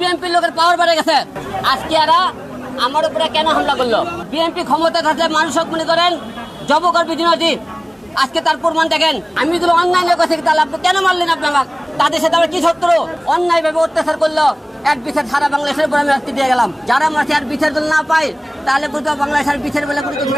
বিএনপির লোকের পাওয়ার বেড়ে গেছে। আজকে এরা আমার উপরে কেন হামলা করলো? বিএনপি ক্ষমতা থাকলে মানুষ মনে করেন জবকর বিধিনদী। আজকে তার প্রমাণ দেখেন। আমি যদি অন্যায় কথা তাহলে আপনি কেন মারলেন? আপনারা তাদের সাথে আমরা কি শত্রু? অন্যায় ভাবে অত্যাচার করলো, এক বিচার সারা বাংলাদেশের উপর আমি আজকে দিয়ে গেলাম। যারা মাসে আর বিচার যদি না পায় তাহলে বুঝবো বাংলাদেশের বিচার বলে কোনো কিছু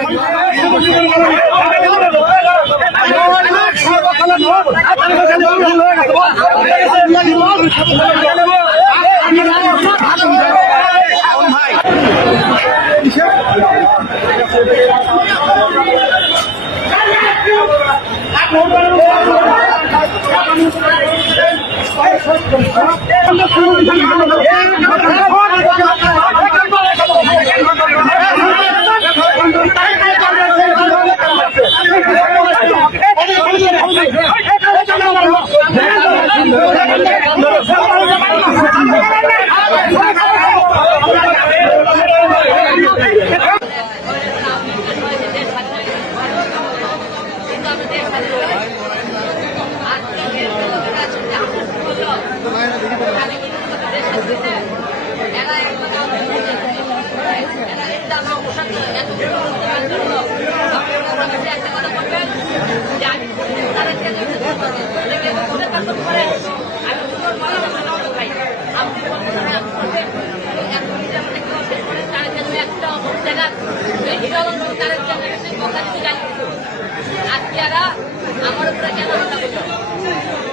আমার উপরে কেন হামলা করলো?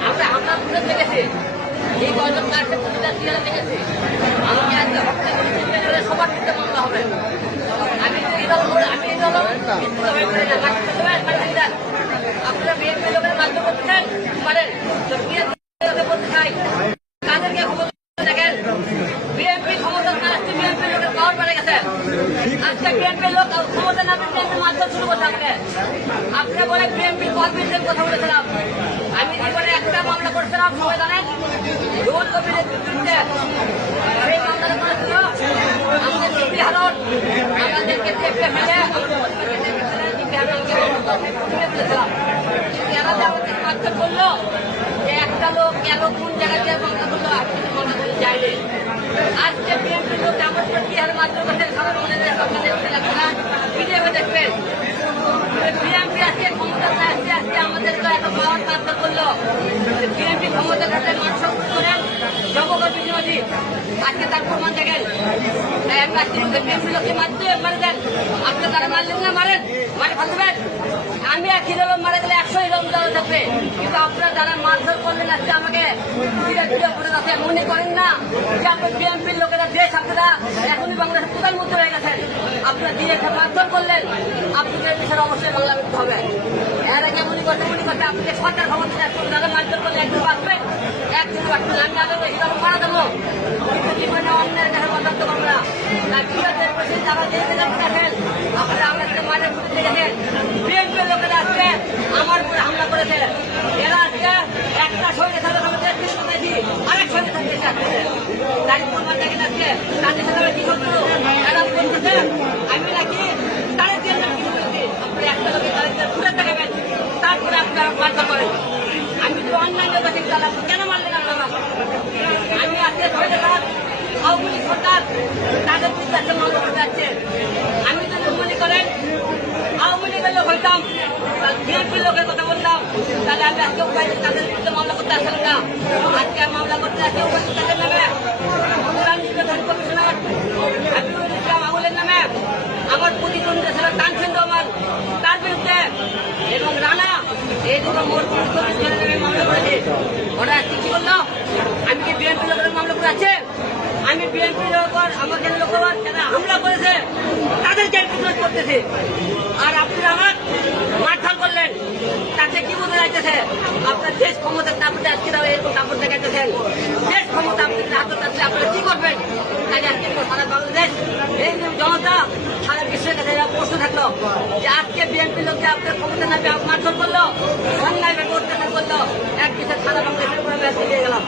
আমরা হামলা করে দেখেছি, এই কয়জন তার ক্ষেত্রে দেখেছি আমাকে আজকে হত্যা করে চিন্তা করে সবার ক্ষেত্রে মামলা হবে। আমি আপনারা বিএনপি লোকের মাধ্যমে করতেছেন পারেন বলতে চাই তাদেরকে দেখেন বিএনপি ক্ষমতা না আসছে, বিএনপি লোকের পাওয়ার বেড়ে গেছে। আজকে বিএনপি লোক ক্ষমতা না বিএনপি মাধ্যম শুরু করতে হবে। আপনি বলে বিএনপি কর্মীদের কথা বলেছিলাম, আমি জীবনে একটা মামলা করেছিলাম সবাই জানেন, রুহুল কবিরের বিরুদ্ধে। সেই মামলাটা করেছিল আমাদের ডিপি হারন, আমাদেরকে চেপে ফেলে আমাদের করলো যে একটা লোক কেন কোন জায়গা দিয়ে মামলা করলো আর কিছু মামলা করে যায়নি। আজকে বিএনপি লোক আমাদের কি হার মাধ্যমে সবার মনে ভিডিও দেখবেন বিএনপি আজকে ক্ষমতা আসছে, আজকে আমাদের এত পাওয়ার মাত্রা করলো। বিএনপি ক্ষমতা থাকলে মানুষ করেন জবকর বিধিনদী। আজকে তার প্রমাণ দেখেন। বিএনপি লোককে মারতে মারে দেন, আপনি তারা মারলেন না, মারেন মারে ফালবেন। আমি এক হিরো মারা গেলে 100 হিরো দেওয়া থাকবে, কিন্তু আপনারা যারা মারধর করলেন আজকে আমাকে মনে করেন না যে আপনার বিএনপির লোকেরা দেশ আপনারা এখনই বাংলাদেশের প্রধানমন্ত্রী হয়ে গেছেন, আপনারা দিয়ে মারধর করলেন, আপনাদের দেশের অবশ্যই বাংলা করতে হবে। এর আগে মনে করতে আপনাদের সরকার ক্ষমতা যারা মারধর করলে একদিন বাঁচবেন, একদিন বাঁচবেন। আমি আগে হিরো মারা দেবো, কিন্তু জীবনে অন্যের কাছে বদলাতে পারবো না। যারা দেখেন আপনারা আমাদের মাঠে ঘুরতে দেখেন বিএনপি লোকেরা আজকে আমার উপরে হামলা করেছে। এরা আজকে একটা শরীরে থাকা আমাদের আরেক শরীরে থাকতে তাই প্রমাণ দেখেন আজকে তাদের সাথে আমি কি করতো এরা বলতেছে আমি নাকি তাদের দিয়ে কি করেছি। আপনি একটা লোকের তাদের ঘুরে দেখাবেন, তারপরে আপনারা মারধর করেন। আমি তো অন্যান্য কাছে কেন মারলেন আপনারা? আমি আজকে ধরে দেখান আওয়ামী লীগ সরকার তাদের বিরুদ্ধে মামলা করতে যাচ্ছে। আমি যদি মনে করেন আওয়ামী লীগের লোক হইতাম, বিএনপির লোকের কথা বলতাম, তাহলে আমি আজকে তাদের বিরুদ্ধে মামলা করতে আসলাম না। আজকে মামলা করতে আসে তাদের নামে নির্বাচন কমিশনার হাবিবুল ইসলাম আঙুলের নামে, আমার প্রতিদ্বন্দ্বী ছিল তানসেন রহমান তার বিরুদ্ধে, এবং রানা এই দুটো মোট নামে মামলা করেছে। ওরা আজকে কি করলো? আমি কি বিএনপি লোকের মামলা করে আছে? আমি বিএনপির ওপর আমাদের লোকের যারা হামলা করেছে তাদেরকে প্রতিরোধ করতেছি, আর আপনারা আমার মারধর করলেন। তাতে কি বোঝা যাইতেছে? আপনার দেশ ক্ষমতা তারপরে আজকে এরকম কাপড় দেখাইতেছেন। দেশ ক্ষমতা আপনাদের হাতে থাকলে আপনারা কি করবেন? তাই আজকে সারা বাংলাদেশ এই জনতা সারা বিশ্বের কাছে প্রশ্ন থাকলো যে আজকে বিএনপি লোককে আপনার ক্ষমতা না মারধর করলো, অন্যায় অত্যাচার করলো, এক বিচার সারা বাংলাদেশের উপরে ম্যাচ দিয়ে গেলাম।